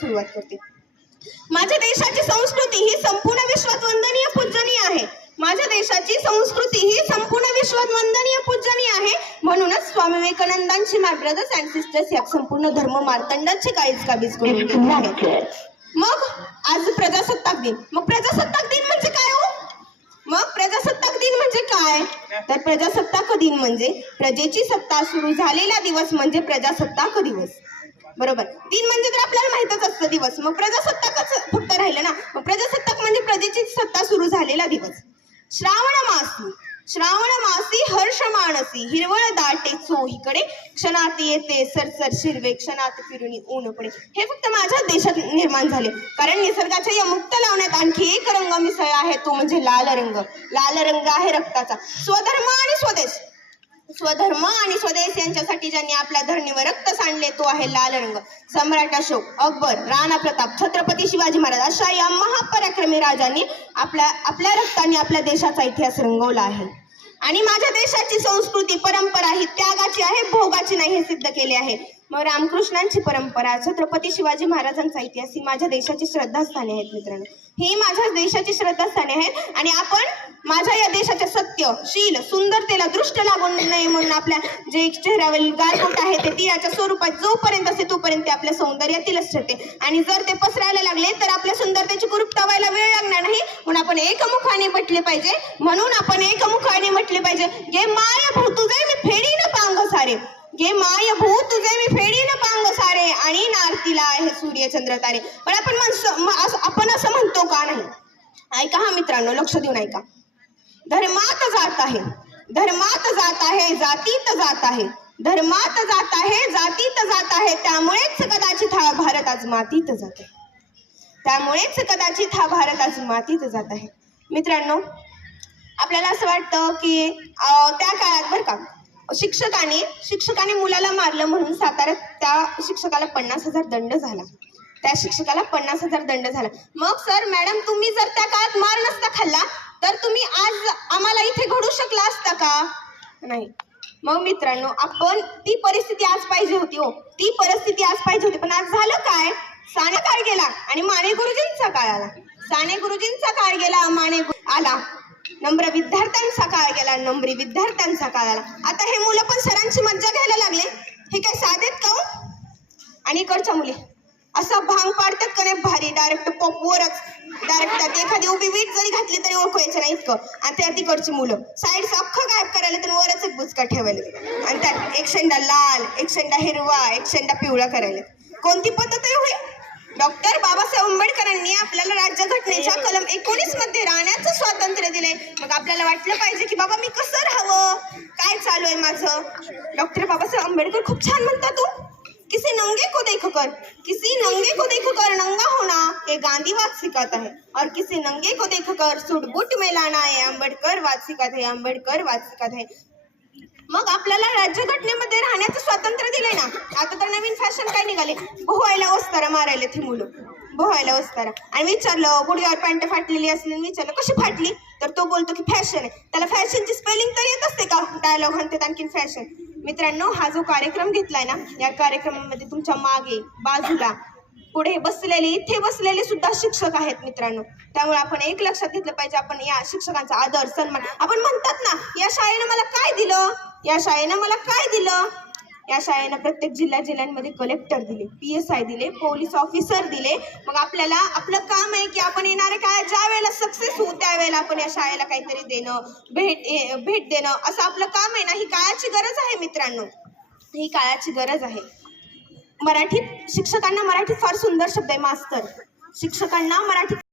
सुरुवात करते माझ्या देशाची संस्कृती ही संपूर्ण विश्वात वंदनीय पूजनीय आहे. माझ्या देशाची संस्कृती ही संपूर्ण विश्वात वंदनीय पूजनीय आहे. म्हणूनच स्वामी विवेकानंदांची माय ब्रदर्स अँड सिस्टर्स या संपूर्ण धर्म मार्तंडाची काळीच काबीज करून घेतली आहे. मग आज प्रजासत्ताक दिन. मग प्रजासत्ताक दिन म्हणजे काय हो? मग प्रजासत्ताक दिन म्हणजे काय? तर प्रजासत्ताक दिन म्हणजे प्रजेची सत्ता सुरू झालेला दिवस म्हणजे प्रजासत्ताक दिवस. बरोबर. दिन म्हणजे तर आपल्याला माहितच असतं दिवस. मग प्रजासत्ताकच फक्त राहिलं ना? मग प्रजासत्ताक म्हणजे प्रजेची सत्ता सुरू झालेला दिवस. श्रावण मासी. श्रावण मासी हर्ष मानसी. हिरवळ दाटे चोहीकडे. क्षणात येते सरसर शिरवे क्षणात फिरून ऊन पडे हे फक्त माझ्या देशात निर्माण झाले. कारण निसर्गाच्या या मुक्त लावण्यात आणखी एक रंग मिसळला आहे तो म्हणजे लाल रंग. लाल रंग आहे रक्ताचा. स्वधर्म आणि स्वदेश. स्वधर्म आणि स्वदेश यांच्यासाठी ज्यांनी आपल्या धरणीवर रक्त सांडले तो आहे लाल रंग. सम्राट अशोक अकबर राणा प्रताप छत्रपती शिवाजी महाराज अशा या महापराक्रमी राजांनी आपल्या आपल्या रक्ताने आपल्या देशाचा इतिहास रंगवला आहे. आणि माझ्या देशाची संस्कृती परंपरा ही त्यागाची आहे भोगाची नाही हे सिद्ध केले आहे. मग रामकृष्णांची परंपरा छत्रपती शिवाजी महाराजांचा इतिहास ही माझ्या देशाची श्रद्धास्थाने आहेत मित्रांनो. ही माझ्या देशाची श्रद्धास्थाने आहेत आणि आपण माझ्या या देशाचे सत्य शील सुंदरतेला दृष्ट लागून नये म्हणून आपल्या जे चेहऱ्यावरील गारकोट आहे ते तिळाच्या स्वरूपात जोपर्यंत असते तोपर्यंत ते आपल्या सौंदर्यातीलच ठरते. आणि जर ते पसरायला लागले तर आपल्या सुंदरतेची कुरूपता व्हायला वेळ लागणार नाही. म्हणून आपण एकमुखाने म्हटले पाहिजे. म्हणून आपण एकमुखाने म्हटले पाहिजे. गे माय भू तुझे मी फेडी न पांग सारे हे माय भू तुझे मी फेडी न पांग सारे आणि नारतीला आहे सूर्य चंद्र तारे. पण आपण असं- आपण असं म्हणतो का नाही? ऐका हा मित्रांनो लक्ष देऊन ऐका. धर्मात जात आहे. धर्मात जात आहे जातीत जात आहे. धर्मात जात आहे जातीत जात आहे. त्यामुळेच कदाचित हा भारत आज मातीत जात आहे. त्यामुळेच कदाचित हा भारत आज मातीत जात आहे. मित्रांनो आपल्याला असं वाटतं की त्या काळात बरं का शिक्षकाने शिक्षकाने मुलाला मारलं म्हणून साताऱ्यात त्या शिक्षकाला पन्नास हजार दंड झाला. त्या शिक्षकाला पन्नास हजार दंड झाला. मग सर मॅडम तुम्ही जर त्या काळात मार नसता खाल्ला तर तुम्ही आज आम्हाला इथे घडू शकला असता का? नाही. मग मित्रांनो आपण ती परिस्थिती आज पाहिजे होती हो. ती परिस्थिती आज पाहिजे होती. पण आज झालं काय? साने काळ गेला आणि माने गुरुजींचा काळ आला. साने गुरुजींचा काळ गेला माने आला. नम्र विद्यार्थ्यांचा काळ गेला नम्री विद्यार्थ्यांचा काळ आला. आता हे मुलं पण सरांची मज्जा घ्यायला लागले. हे काय साधेत का हो? आणि इकडच्या मुली. असं भांग पाडतात का नाही? भारी डायरेक्ट पॉपवरच डायरेक्ट एखादी उभी वीट जरी घातली तरी ओळखायचं नाही इतकं. आणि त्या तिकडची मुलं. साईड अख्खं गायब करायला तर वरच एक बुचका ठेवायला आणि त्यात एक शेंडा लाल एक शेंडा हिरवा एक शेंडा पिवळा करायला कोणती पद्धत आहे हो डॉक्टर बाबासाहेब आंबेडकरांनी आपल्याला राज्यघटनेच्या कलम एकोणीसमध्ये राहण्याचं स्वातंत्र्य दिलंय. मग आपल्याला वाटलं पाहिजे की बाबा मी कसं राहावं? काय चालू आहे माझं? डॉक्टर बाबासाहेब आंबेडकर खूप छान म्हणतात तो किसी नंगे को देख कर. किसी नंगे को देख कर नंगा होना ये गांधीवाद सिखाता है और किसी नंगे को देख कर सूट बूट में लाना ये आंबेडकर वाद सिखाता है आंबेडकर वाद सिखाता है मग आपल्याला राज्यघटनेमध्ये राहण्याचं स्वातंत्र्य दिले ना? आता तर नवीन फॅशन काय निघाले? भोवायला वस्तारा मारायला ती मुलं. भोवायला वस्तारा. आणि विचारलं गुडघ्यावर पॅन्ट फाटलेली असली विचारलं कशी फाटली? तर तो बोलतो की फॅशन आहे. त्याला फॅशनची स्पेलिंग तर येत असते का? डायलॉग म्हणतात आणखीन फॅशन मित्रांनो हा जो कार्यक्रम घेतलाय ना या कार्यक्रमामध्ये तुमच्या मागे बाजूला पुढे बसलेले इथे बसलेले सुद्धा शिक्षक आहेत मित्रांनो. त्यामुळे आपण एक लक्षात घेतलं पाहिजे आपण या शिक्षकांचा आदर सन्मान. आपण म्हणतात ना या शाळेनं मला काय दिलं? या शाळेनं मला काय दिलं? या शाळेनं प्रत्येक जिल्हा जिल्ह्यांमध्ये कलेक्टर दिले पी एस आय दिले पोलीस ऑफिसर दिले. मग आपल्याला आपलं काम आहे की आपण येणाऱ्या काळात ज्या वेळेला सक्सेस होऊ त्यावेळेला आपण या शाळेला काहीतरी देणं भेट भेट देणं. असं आपलं काम आहे ना ही काळाची गरज आहे मित्रांनो. ही काळाची गरज आहे. मराठीत शिक्षकांना मराठीत फार सुंदर शब्द आहे मास्तर. शिक्षकांना मराठीत